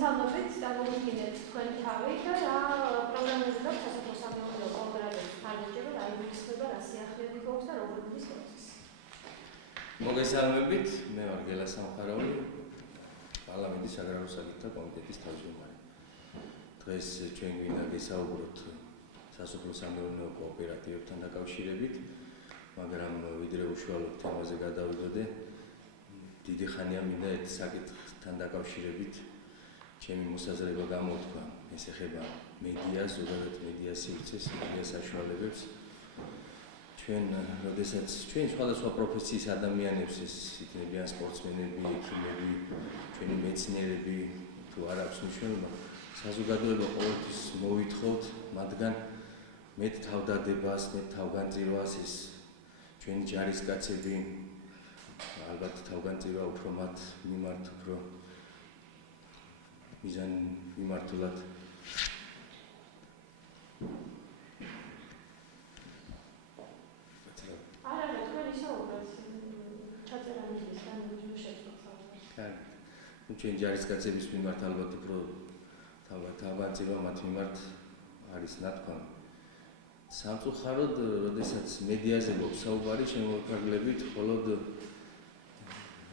მოგესალმებით, წარმოგიდგენთ თქვენი თავი და რა პროგრამები გაქვთ სასოფლო-სამეურნეო კოოპერატივის ფარგლებში, რა იგრძნობა, რა სიახლეები გვაქვს და როგორ მოდის პროცესი. მოგესალმებით, მე ვარ გელა სამხარაული, პარლამენტის აგრარულ საკითხთა კომიტეტის თავმჯდომარე. დღეს ჩვენ გვინდა გესაუბროთ სასოფლო-სამეურნეო კოოპერატივებთან დაკავშირებით, მაგრამ ვიდრე უშუალოდ თემაზე გადავიდოდე, დიდი ხანია მინდა ერთ საკითხთან დაკავშირებით ჩემი მოსაზრება გამოვთქვა. ეს ეხება მედიას, ზოგადად მედიას სივრცეს, მედიას საშუალებებს. ჩვენ სხვადასხვა პროფესიის ადამიანებს, ეს იქნებიან სპორტსმენები, ექიმები, ჩვენი მეცნიერები, თუ არ აქვს მნიშვნელობა, საზოგადოება ყოველთვის მოვითხოვთ მათგან მეტ თავდადებას, მეტ თავგანწირვას, ეს ჩვენი ჯარისკაცები, ალბათ თავგანწირვა უფრო მათ მიმართ უფრო მიზანმიმართულად. არა, თქვენ ისაუბრეთ ჩაწერა მიდის და შეწყოთ. ჩვენ ჯარისკაცების მიმართ ალბათ უფრო თავგანწირვა მათ მიმართ არის ნათქვამი. სამწუხაროდ, როდესაც მედიაზე გვაქვს საუბარი, შემოვიფარგლებით მხოლოდ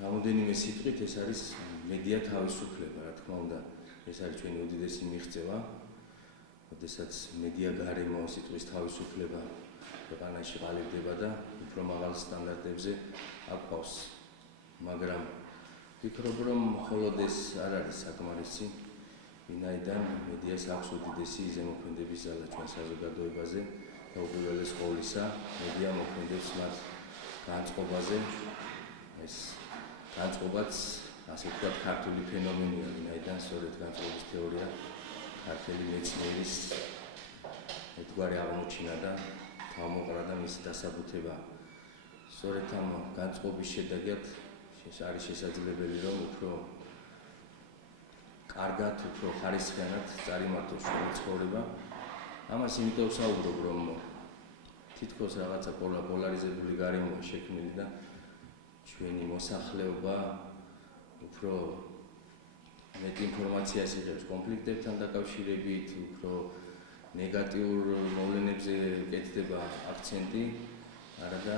რამოდენიმე სიტყვით, ეს არის მედია თავისუფლება, რა თქმა უნდა, ეს არის ჩვენი უდიდესი მიღწევა. როდესაც მედია გარემო სიტყვის თავისუფლება ქვეყანაში ყალიბდება და უფრო მაღალ სტანდარტებზე აკვლავს. მაგრამ ვფიქრობ, რომ მხოლოდ ეს არ არის საკმარისი, ვინაიდან მედიას აქვს უდიდესი ზემოქმედების ძალა ჩვენ საზოგადოებაზე და უპირველეს ყოვლისა, მედია მოქმედებს მათ განწყობაზე. ეს განწყობაც, ასე ვთქვათ, ქართული ფენომენია, ვინაიდან სწორედ განწყობის თეორია ქართული მეცნიერის ერთგვარი აღმოჩენა და თავმოყრა და მისი დასაბუთება. სწორედ ამ განწყობის შედეგად არის შესაძლებელი, რომ უფრო კარგად, უფრო ხარისხიანად წარიმართოს ჩვენი ცხოვრება. ამას იმიტომ ვსაუბრობ, რომ თითქოს რაღაცა პოლარიზებული გარემოა შექმნილი და ჩვენი მოსახლეობა უფრო მეტ ინფორმაციას იღებს კონფლიქტებთან დაკავშირებით, უფრო ნეგატიურ მოვლენებზე კეთდება აქცენტი, არადა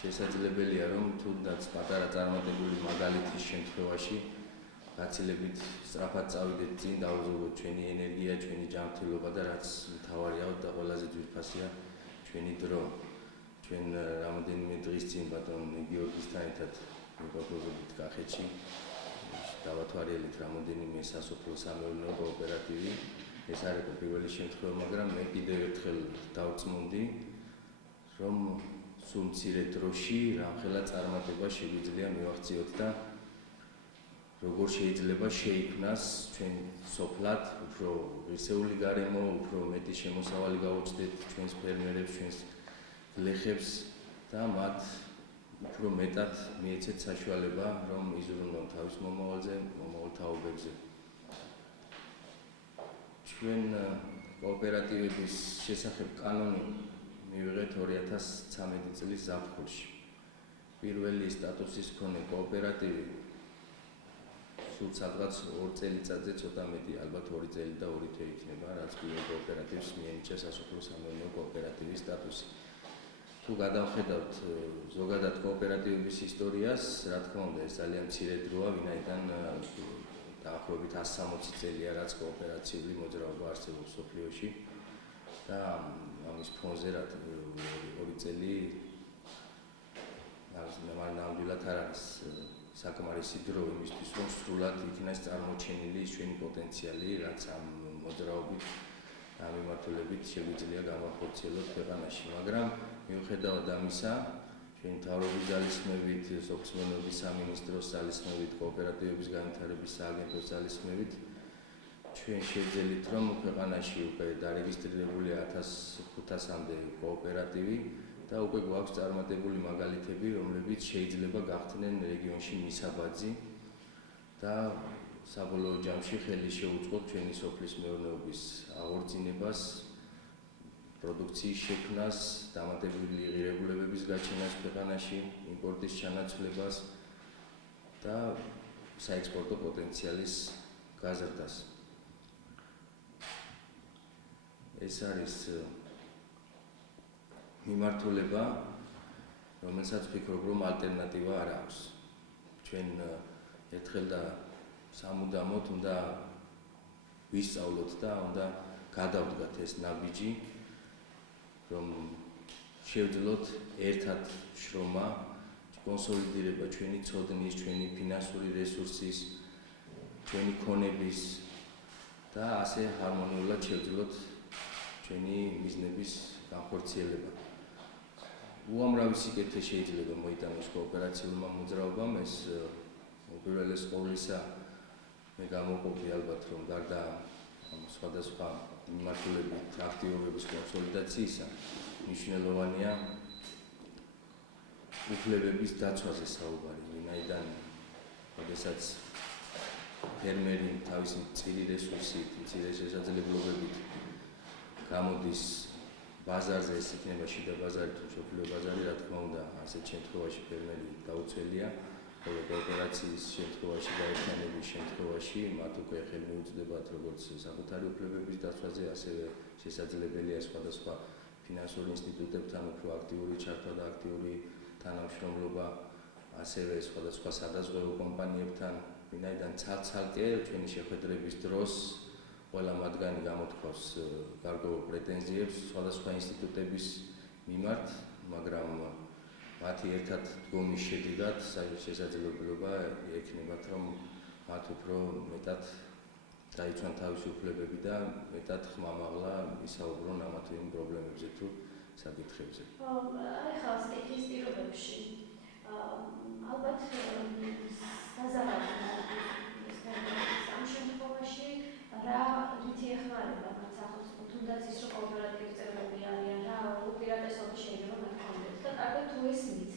შესაძლებელია, რომ თუნდაც პატარა წარმატებული მაგალითის შემთხვევაში გაცილებით სწრაფად წავიდეთ წინ, დავუზოგოთ ჩვენი ენერგია, ჩვენი ჯანმრთელობა და რაც მთავარია და ყველაზე ძვირფასია ჩვენი დრო. ჩვენ რამოდენიმე დღის წინ ბატონ გიორგისთან ერთად ვიყვებით კახეთში, დავათვალიერეთ რამოდენიმე სასოფლო-სამეურნეო კოოპერატივი. ეს არ იყო პირველი შემთხვევა, მაგრამ მე კიდევ ერთხელ დავწმუნდი, რომ სულ მცირე დროში რამხელა წარმატება შეგვიძლია მივაღწიოთ და როგორ შეიძლება შეიქმნას ჩვენ სოფლად უფრო ღირსეული გარემო, უფრო მეტი შემოსავალი გავუწდეთ ჩვენს ფერმერებს, ჩვენს გლეხებს და მათ უფრო მეტად მიეცეთ საშუალება, რომ იზრუნონ თავის მომავალზე, მომავალ თაობებზე. ჩვენ კოოპერატივების შესახებ კანონი მივიღეთ 2013 წლის ზაფხულში. პირველი სტატუსის მქონე კოოპერატივი სულ სადღაც 2 წელიწადზე ცოტა მეტი, ალბათ 2 წელი და 2 თვე იქნება, რაც პირველ კოოპერატივს მიენიჭა სასოფლო-სამეურნეო კოოპერატივის სტატუსი. თუ გადავხედავთ ზოგადად კოოპერატივების ისტორიას, რა თქმა უნდა, ეს ძალიან მცირე დროა, ვინაიდან დაახლოებით 160 წელია, რაც კოოპერაციული მოძრაობა არსებობს მსოფლიოში და ამის ფონზე 2 წელი ნამდვილად არ არის საკმარისი დრო იმისთვის, რომ სრულად იქნას წარმოჩენილი ჩვენი პოტენციალი, რაც ამ მოძრაობით ამ მიმართულებით შეგვიძლია გამახორციელოთ ქვეყანაში. მაგრამ მიუხედავად ამისა, ჩვენი მთავრობის ძალისხმევით, სოფლმეურნეობის სამინისტროს ძალისხმევით, კოოპერატივების განვითარების სააგენტოს ძალისხმევით, ჩვენ შევძელით, რომ ქვეყანაში უკვე დარეგისტრირებულია 1500-მდე კოოპერატივი და უკვე გვაქვს წარმატებული მაგალითები, რომლებიც შეიძლება გახდნენ რეგიონში მისაბაძი და საბოლოო ჯამში ხელი შეუწყოთ ჩვენი სოფლის მეურნეობის აღორძინებას, პროდუქციის შექმნას, დამატებული ღირებულებების გაჩენას ქვეყანაში, იმპორტის ჩანაცვლებას და საექსპორტო პოტენციალის გაზრდას. ეს არის მიმართულება, რომელსაც ვფიქრობ, რომ ალტერნატივა არ აქვს. ჩვენ ერთხელ და სამუდამოდ უნდა ვისწავლოთ და უნდა გადავდგათ ეს ნაბიჯი, რომ შევძლოთ ერთად შრომა, კონსოლიდირება ჩვენი ცოდნის, ჩვენი ფინანსური რესურსის, ჩვენი ქონების და ასე ჰარმონიულად შევძლოთ ჩვენი ბიზნესის განხორციელება. უამრავი სიკეთე შეიძლება მოიტანოს კოოპერაციულმა მოძრაობამ, ეს უპირველეს ყოვლისა მე გამოვყოფი ალბათ, რომ გარდა სხვადასხვა მიმართულებით აქტივობების კონსოლიდაციისა, მნიშვნელოვანია უფლებების დაცვაზე საუბარი, ვინაიდან როდესაც ფერმერი თავისი მწირი რესურსით, მწირი შესაძლებლობებით გამოდის ბაზარზე, ეს იქნება შიდა ბაზარი თუ სოფლიო ბაზარი, რა თქმა უნდა, ასეთ შემთხვევაში ფერმერი გაუცველია, ხოლო კოოპერაციის შემთხვევაში და ერთიანობის შემთხვევაში მათ უკვე ხელი მიუწვდებათ როგორც საკუთარი უფლებების დაცვაზე, ასევე შესაძლებელია სხვადასხვა ფინანსური ინსტიტუტებთან უფრო აქტიური ჩართვა და აქტიური თანამშრომლობა, ასევე სხვადასხვა სადაზღვევო კომპანიებთან, ვინაიდან ცალ-ცალკე ჩვენი შეხვედრების დროს ყველა მათგანი გამოთქვავს გარკვეულ პრეტენზიებს სხვადასხვა ინსტიტუტების მიმართ, მაგრამ მათი ერთად დგომის შედეგად შესაძლებლობა ექნებათ, რომ მათ უფრო მეტად დაიცვან თავისი უფლებები და მეტად ხმამაღლა ისაუბრონ ამა თუ იმ პრობლემებზე თუ საკითხებზე. ახლა სტექის პირობებში ალბათ დაზამარხება ამ შემთხვევაში რა რითი ეხმარება მათ სახელმწიფო, თუნდაც ის რომ კოოპერატივის წევრები არიან, რა უპირატესობა შეიძლება მათ ჰქონდეთ და კარგად თუ ესმით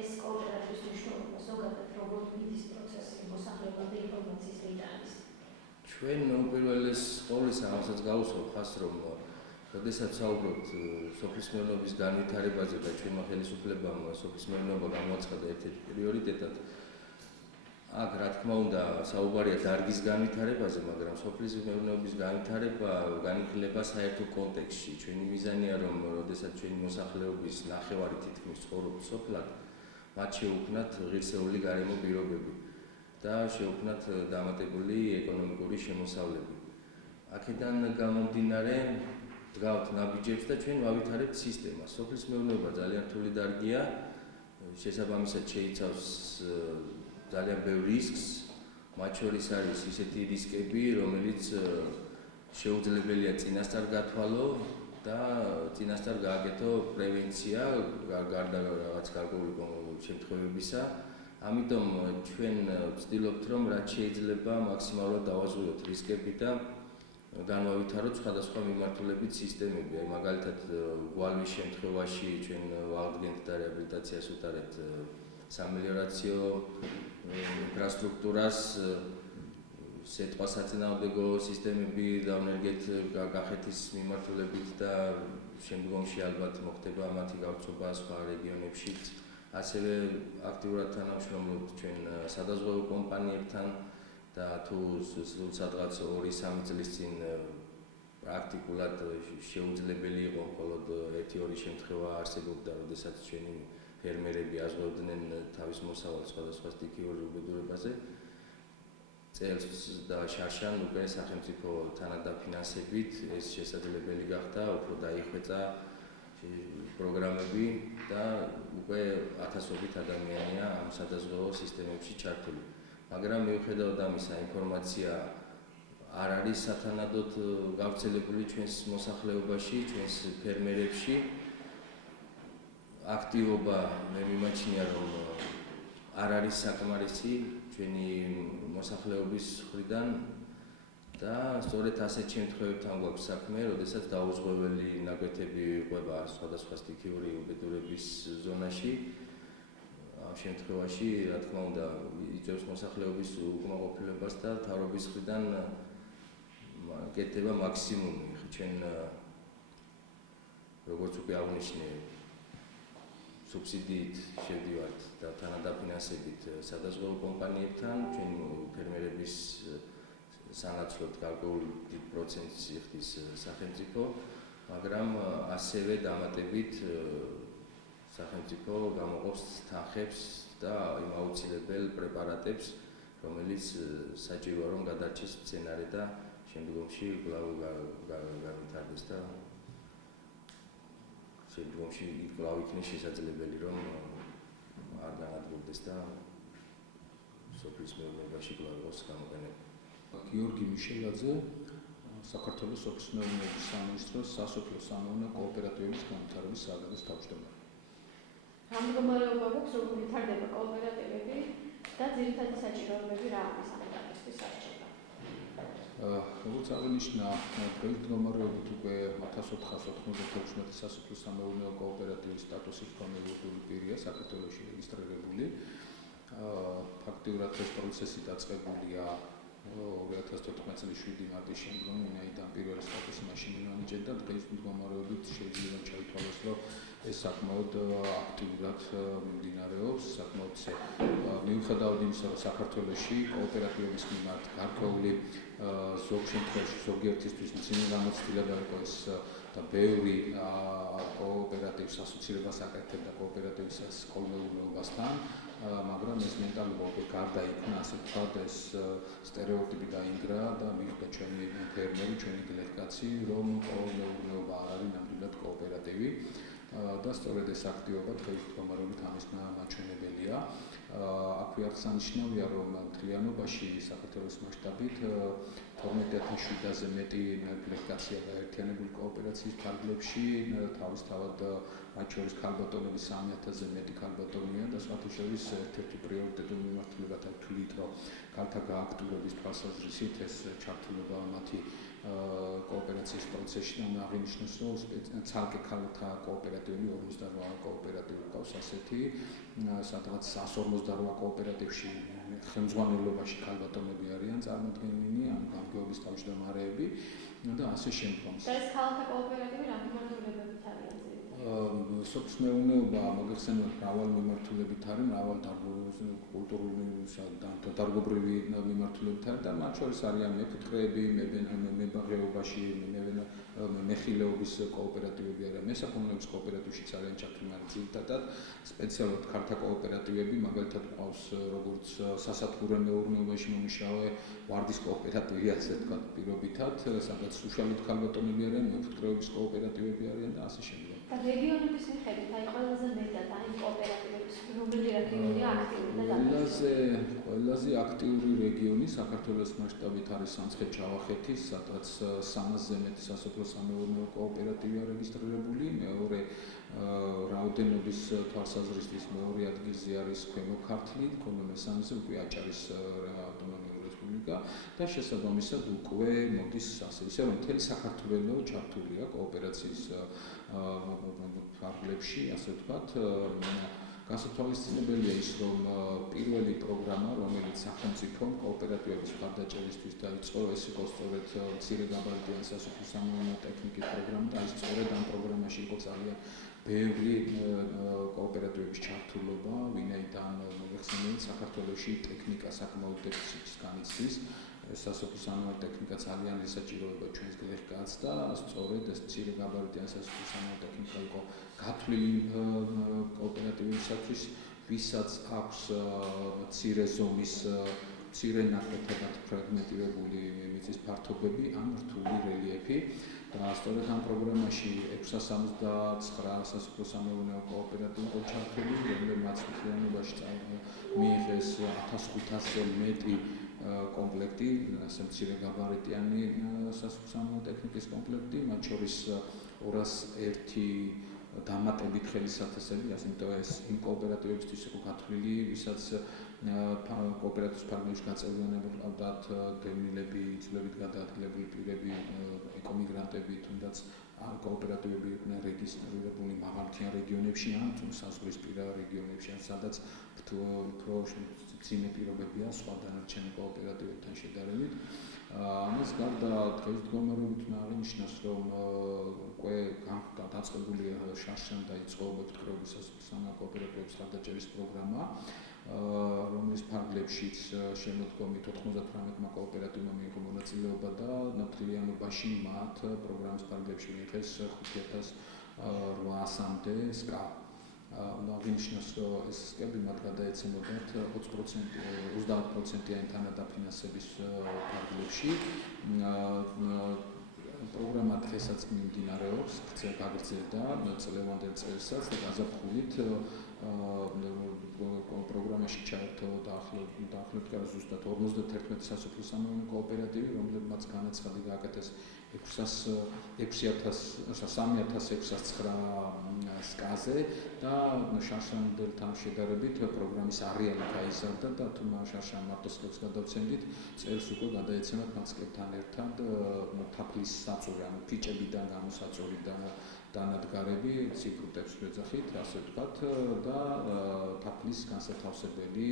ეს კოოპერატივის მნიშვნელობა ზოგადად როგორ მიდის პროცესი მოსახლებამდე ინფორმაციის მიტანის. ჩვენ უპირველეს ყოვლისა ამასაც გავუსვამ ხას, რომ როდესაც საუბრობთ სოფლის მეურნეობის განვითარებაზე და ჩვენმა ხელისუფლებამ სოფლის მეურნეობა გამოაცხადა ერთ-ერთ პრიორიტეტად, აქ რა თქმა უნდა საუბარია დარგის განვითარებაზე, მაგრამ სოფლის მეურნეობის განვითარება განიხილება საერთო კონტექსტში. ჩვენი მიზანია, რომ როდესაც ჩვენი მოსახლეობის ნახევარი თითქმის ცხოვრობს სოფლად, მათ შეუქმნათ ღირსეული გარემო პირობები და შეუქმნათ დამატებული ეკონომიკური შემოსავლები. აქედან გამომდინარე დგავთ ნაბიჯებს და ჩვენ ვავითარებთ სისტემას. სოფლის მეურნეობა ძალიან რთული დარგია, შესაბამისად შეიცავს ძალიან ბევრ რისკს, მათ შორის არის ისეთი რისკები, რომელიც შეუძლებელია წინასწარ გათვალო და წინასწარ გააკეთო პრევენცია გარდა რაღაც გარკვეული შემთხვევებისა. ამიტომ ჩვენ ვცდილობთ, რომ რაც შეიძლება მაქსიმალურად დავაზღვიოთ რისკები და განვავითაროთ სხვადასხვა მიმართულებით სისტემები. აი მაგალითად გვალვის შემთხვევაში ჩვენ ვაღდგენთ და რეაბილიტაციას ვუტარებთ სამელიორაციო ინფრასტრუქტურას, სეტყვასაწინააღმდეგო სისტემები დავნერგეთ კახეთის მიმართულებით და შემდგომში ალბათ მოხდება მათი გავრცობა სხვა რეგიონებშიც. ასევე აქტიურად თანამშრომლობთ ჩვენ სადაზღვევო კომპანიებთან და თუ სადღაც 2-3 წლის წინ პრაქტიკულად შეუძლებელი იყო მხოლოდ 1-2 შემთხვევა არსებობდა, როდესაც ჩვენი ფერმერები აზღვევდნენ თავის მოსავალს სხვადასხვა სტიქიურ უბედურებაზე. წელს და შარშან უკვე სახელმწიფო თანადაფინანსებით ეს შესაძლებელი გახდა, უფრო დაიხვეწა პროგრამები და უკვე ათასობით ადამიანია ამ სადაზღვევო სისტემებში ჩართული. მაგრამ მიუხედავად ამისა, ინფორმაცია არ არის სათანადოდ გავრცელებული ჩვენს მოსახლეობაში, ჩვენს ფერმერებში. აქტივობა მე მიმაჩნია, რომ არ არის საკმარისი ჩვენი მოსახლეობის მხრიდან და სწორედ ასეთ შემთხვევებთან გვაქვს საქმე, როდესაც დაუზღვეველი ნაკვეთები იყვება სხვადასხვა სტიქიური უბედურების ზონაში. ამ შემთხვევაში, რა თქმა უნდა, იწევს მოსახლეობის უკმაყოფილებას და მთავრობის მხრიდან კეთდება მაქსიმუმი. ჩვენ როგორც უკვე აღნიშნე, სუბსიდიით შევდივართ და თანადაფინანსებით სადაზღვევო კომპანიებთან, ჩვენ ფერმერების სანაცვლოდ გარკვეული დიდ პროცენტს იხდის სახელმწიფო, მაგრამ ასევე დამატებით სახელმწიფო გამოყოფს თანხებს და იმ აუცილებელ პრეპარატებს, რომელიც საჭიროა რომ გადარჩეს მცენარე და შემდგომში კვლავ გავითარდეს და შემდგომში კვლავ იქნება შესაძლებელი რომ არ განადგურდეს და სოფლის მეურნეობაში კვლავ იყოს გამოყენება. გიორგი მიშელაძე, საქართველოს სოფლის მეურნეობის სამინისტროს სასოფლო სამეურნეო კოოპერატივების განვითარების საგადოს თავმჯდომარე. Am მდგომარეობა გვაქვს, როგორ ვითარდება კოოპერატივები და ძირითადი საჭიროებები რა არის ამ დაწესების არჩევა. როგორც აღნიშნა, დღეს მდგომარეობით უკვე 1496 სასოფლო სამეურნეო კოოპერატივის სტატუსის მქონე იურიდიული პირია საქართველოში რეგისტრირებული. ფაქტიურად ეს პროცესი დაწყებულია 2014 წლის 7 მარტის შემდგომ, ვინაიდან პირველი სტატუსი მაშინ მიანიჭა და დღეს მდგომარეობით შეიძლება ჩაითვალოს, რომ ეს საკმაოდ აქტიურად მიმდინარეობს, საკმაოდ მიუხედავად იმისა, რომ საქართველოში კოოპერატივების მიმართ გარკვეული ზოგ შემთხვევაში ზოგიერთისთვის მძიმე გამოცდილება იყო ეს და ბევრი კოოპერატივის ასოცირებას აკეთებდა კოოპერატივის კოლმეურნეობასთან, მაგრამ ეს მენტალობა უკვე გარდაიქმნა, ასე ვთქვათ, ეს სტერეოტიპი დაინგრა და მიხვდა ჩვენი ფერმერი, ჩვენი გლეხკაცი, რომ კოლმეურნეობა არ არის ნამდვილად კოოპერატივი. და სწორედ ეს აქტივობა დღეს მდგომარეობით ამის მაჩვენებელია. აქვე აღსანიშნავია, რომ მთლიანობაში საქართველოს მასშტაბით 12700-ზე მეტი გლეხკაცია გაერთიანებული კოოპერაციის ფარგლებში, თავისთავად მათ შორის ქალბატონების 3000-ზე მეტი ქალბატონია და სხვათა შორის ერთ-ერთი პრიორიტეტული მიმართულებად ვთვლით, რომ ქალთა გააქტიურების თვალსაზრისით ეს ჩართულობა მათი კოოპერაციის პროცესში და აღინიშნოს, რომ ცალკე ქალთა კოოპერატივები 58 კოოპერატივი ყავს ასეთი, სადღაც 158 კოოპერატივში ხელმძღვანელობაში ქალბატონები არიან წარმოდგენილი, ან გამგეობის თავმჯდომარეები და ასე შემდგომ. და ეს ქალთა კოოპერატივი რა მიმართულებებით არიან? სოფლის მეურნეობა მოგეხსენებათ მრავალ მიმართულებით არის, მრავალ კულტურული და დარგობრივი მიმართულებით არის და მათ შორის არიან მეფუტკრეები, მებაღეობაში, მეხილეობის კოოპერატივები არიან, მესაქონლეობის კოოპერატივშიც არიან ჩართული, ძირითადად სპეციალურად ქალთა კოოპერატივები, მაგალითად ყავს როგორც სასათბურე მეურნეობაში მომუშავე ვარდის კოოპერატივი, ასე ვთქვათ, პირობითად, სადაც უშუალოდ ქალბატონები არიან, მეფუტკრეობის კოოპერატივები არიან და ასე შემდეგ. და რეგიონების მიხედვით, აი ყველაზე მეტად აი კოოპერატივების რომელი რეგიონია აქტიური და დაკავებული? ყველაზე აქტიური რეგიონი საქართველოს მასშტაბით არის სამცხე-ჯავახეთი, სადაც 300-ზე მეტი სასოფლო სამეურნეო კოოპერატივია რეგისტრირებული, მეორე რაოდენობის თვალსაზრისით მეორე ადგილზე არის ქვემო ქართლი, ხოლო მესამეზე უკვე აჭარის ავტონომიური რესპუბლიკა და შესაბამისად უკვე მოდის ისე რომ მთელი საქართველო ჩართულია კოოპერაციის ფარგლებში, ასე ვთქვათ. გასათვალისწინებელია ის, რომ პირველი პროგრამა, რომელიც სახელმწიფომ კოოპერატივების მხარდაჭერისთვის დაიწყო, ეს იყო სწორედ მცირე გაბარიტიანი სასოფლო სამეურნეო ტექნიკის პროგრამა და ის სწორედ ამ პროგრამაში იყო ძალიან ბევრი კოოპერატივების ჩართულობა, ვინაიდან მოგეხსენებათ საქართველოში ტექნიკა საკმაოდ დეფიციტს განიცდის. სასოფლო სამეურნეო ტექნიკა ძალიან ესაჭიროება ჩვენს გლეხკაცს და სწორედ ეს მცირე გაბარიტიანი სასოფლო სამეურნეო ტექნიკა იყო გათვლილი კოოპერატივებისათვის, ვისაც აქვს მცირე ზომის, მცირე ნაკვეთებად ფრაგმენტირებული მიწის ფართობები ან რთული რელიეფი. და სწორედ ამ პროგრამაში 679 სასოფლო სამეურნეო კოოპერატივი იყო ჩართული, რომლებმაც მთლიანობაში მიიღეს 1500-ზე მეტი კომპლექტი, ასე მცირე გაბარიტიანი სასოფლო სამეურნეო ტექნიკის კომპლექტი, მათ შორის 201 დამატებით ხელისათესები, ამიტომ ეს იმ კოოპერატივებისთვის იყო გათვლილი, ვისაც კოოპერატივის ფარგლებში გაწევრიანებული ჰყავდათ დევნილები, ძლებით გადაადგილებული პირები, ეკომიგრანტები, თუნდაც კოოპერატივები იყვნენ რეგისტრირებული მაღალმთიან რეგიონებში ან საზღვრისპირა რეგიონებში, სადაც უფრო მძიმე პირობებია სხვა დანარჩენი კოოპერატივებთან შედარებით. ამას გარდა დღეს მდგომარეობით აღინიშნოს, რომ უკვე დაწყებული შარშან დაიწყო მეფუტკრეობის სასოფლო სამეურნეო კოოპერატივების მხარდაჭერის პროგრამა. რომლის ფარგლებშიც შემოდგომით 98-მა კოოპერატივმა მიიღო მონაწილეობა და მთლიანობაში მათ პროგრამის ფარგლებში მიიღეს 5800-მდე სკა. უნდა აღინიშნოს, რომ ეს სკები მათ გადაეცემოდათ 20%-იანი თანადაფინანსების ფარგლებში. პროგრამა დღესაც მიმდინარეობს, გაგრძელდა წლევანდელ წელსაც და გაზაფხულით პროგრამაში ჩაერთო დაახლოებით ზუსტად 51 სასოფლო-სამეურნეო კოოპერატივი, რომლებმაც განაცხადი გააკეთეს 3609 სკაზე და შარშანბელთან შედარებით პროგრამის არეალი გაიზარდა და თუ შარშან მარტო სკებს გადავცემდით, წელს უკვე გადაეცემათ მათ სკებთან ერთად თაფლის საწური, ანუ ფიჭებიდან გამოსაწური და დანადგარები, ციფრუტებს ვეძახით, ასე ვთქვათ, და თაფლის განსათავსებელი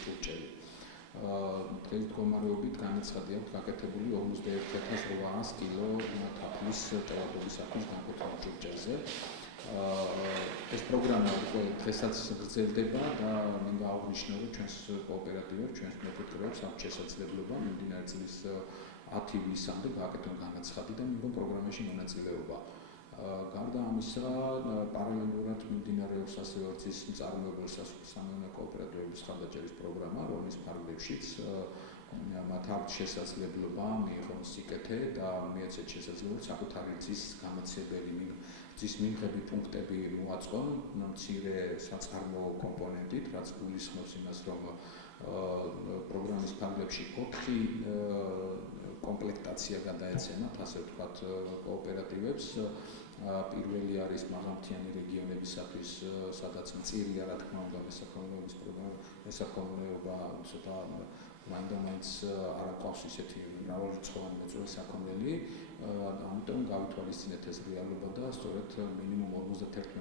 ჭურჭელი. დღეს მდგომარეობით განაცხადი აქვს გაკეთებული 41800 კილო თაფლის ტელეფონისათვის განკუთვნილ ჭურჭელზე. ეს პროგრამა უკვე დღესაც გრძელდება და მინდა აღვნიშნო, რომ ჩვენს კოოპერატივებს, ჩვენს მემკვიდრეებს აქვს შესაძლებლობა მიმდინარე წლის 10 ივლისამდე გააკეთონ განაცხადი და მიიღონ პროგრამაში მონაწილეობა. გარდა ამისა, პარალელურად მიმდინარეობს ასევე რძის მწარმოებელი სასოფლო-სამეურნეო კოოპერატივების ხალხაჭერის პროგრამა, რომლის ფარგლებშიც მათ აქვს შესაძლებლობა მიიღონ სიკეთე და მიეცეთ შესაძლებლობა საკუთარი რძის გამაცემელი რძის მიღები პუნქტები მოაწყონ მცირე საწარმოო კომპონენტით, რაც გულისხმობს იმას, რომ პროგრამის ფარგლებში 4 კომპლექტაცია გადაეცემათ, ასე ვთქვათ, კოოპერატივებს. პირველი არის მაღალმთიანი რეგიონებისათვის, სადაც მწირია, რა თქმა უნდა, მესაქონლეობა ცოტა მაინდა-მაინც არ აყვავს ისეთი მრავალრიცხოვანი მეწვევის საქონელი, ამიტომ გავითვალისწინეთ ეს რეალობა და სწორედ მინიმუმ 51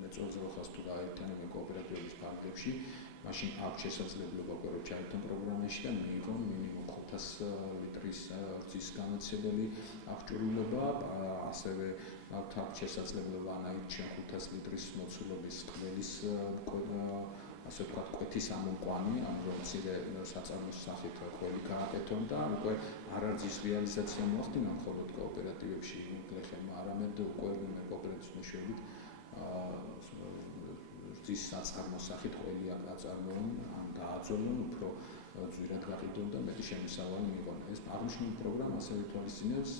მეწვეულზე როხას თუ გაერთიანებენ კოოპერატივების ფარგლებში, მაშინ აქვს შესაძლებლობა რომ ჩაერთონ პროგრამაში და მიიღონ მინიმუმ 500 ლიტრის რძის გამაცემელი აღჭურვილობა, ასევე აქვს შესაძლებლობა აირჩიონ 500 ლიტრის მოცულობის ყველის ასე ვთქვათ, კვეთის ამონყვანი, ანუ რომ მცირე საწარმოს სახით ყველი გააკეთონ და უკვე არ არის რეალიზაცია მოახდინა მხოლოდ კოოპერატივებში გლეხებმა, არამედ უკვე კოოპერატივის მეშვეობით რძის საწარმოს სახით ყველი აწარმოონ, ან დააძოლონ, უფრო ძვირად გაყიდონ და მეტი შემოსავალი მიიღონ. ეს აღნიშნული პროგრამა ასევე ითვალისწინებს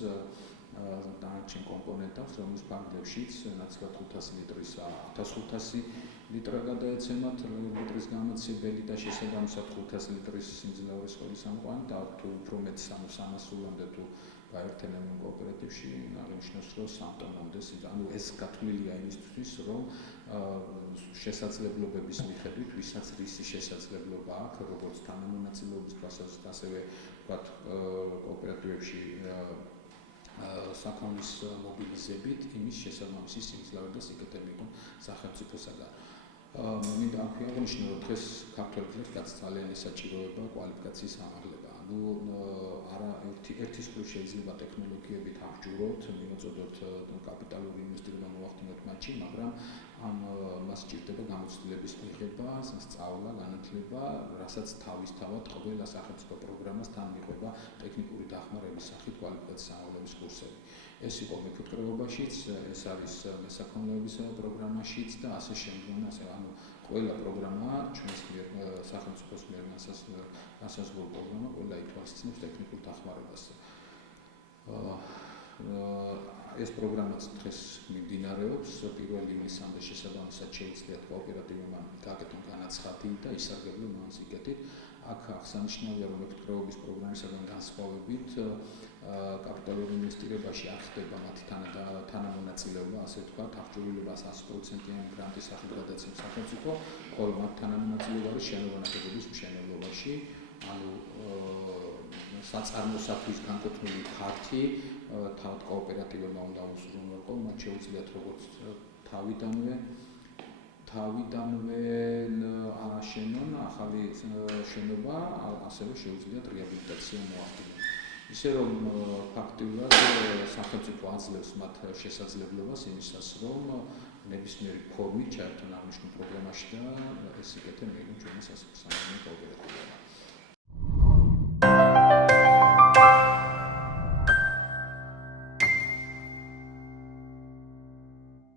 დანარჩენ კომპონენტებს, რომლის ფარგლებშიც ნაცვლად 500 ლიტრისა 1500 ლიტრა გადაეცემათ ლიტრის გამაცემელი და შესაბამისად 500 ლიტრის სიმძლავრის სკოლის ამყვანი და თუ უფრო მეტს, ანუ 300-მდე თუ გაერთიანებენ კოოპერატივში, აღნიშნავს, რომ 3 ტონამდე, ანუ ეს გათვლილია იმისთვის, რომ შესაძლებლობების მიხედვით, ვისაც რისი შესაძლებლობა აქვს, როგორც თანამონაწილეობის თვალსაზრისით, ასევე ვთქვათ, კოოპერატივებში საქონლის მობილიზებით, იმის შესაბამისი სიმძლავრე და სიკეთე მიიღონ სახელმწიფოსაგან. მინდა აღნიშნო, რომ დღეს ქართველ გლეხებს ძალიან ესაჭიროება კვალიფიკაციის ამაღლება. არა ერთის მხრივ შეიძლება ტექნოლოგიებით აღჭურვოთ, მივაწოდოთ კაპიტალური ინვესტირება მოახდინოთ მათში, მაგრამ მას სჭირდება გამოცდილების მიღება, სწავლა, განათლება, რასაც თავისთავად ყველა სახელმწიფო პროგრამას თან მიყვება ტექნიკური დახმარების სახით კვალიფიკაციის ამაღლების კურსები. ეს იყო მემკვიდრეობაშიც, ეს არის მესაქონლეობის პროგრამაშიც და ასე შემდგომ, ანუ ყველა პროგრამა ჩვენს მიერ სახელმწიფოს მიერ განსაზღვრულ პროგრამა ყველა ითვალისწინებს ტექნიკურ დახმარებას. ეს პროგრამაც დღეს მიმდინარეობს, 1 ივლისამდე შესაბამისად შეუძლიათ კოოპერატივებმა გააკეთონ განაცხადი და ისარგებლონ მონსიკეთით. აქ აღსანიშნავია, რომ მემკვიდრეობის პროგრამისგან განსხვავებით კაპიტალურ ინვესტირებაში არ ხდება მათი თანამონაწილეობა, ასე ვთქვათ, აღჭურვილობა 100%-იანი გრანტის სახით გადაცემს სახელმწიფო, ხოლო მათ თანამონაწილეობა არის შენობანაკებების მშენებლობაში, ანუ საწარმოსათვის განკუთვნილი ფართი თავად კოოპერატივებმა უნდა უზრუნველყო, მათ შეუძლიათ როგორც თავიდანვე ააშენონ ახალი შენობა, ასევე შეუძლიათ რეაბილიტაცია მოახდინონ. ისე რომ ფაქტიურად სახელმწიფო აძლევს მათ შესაძლებლობას იმისას, რომ ნებისმიერი ფორმით ჩაერთონ აღნიშნულ პროგრამაში და ეს სიკეთე მიიღო ჩვენი სასამართლო კოოპერატივებმა.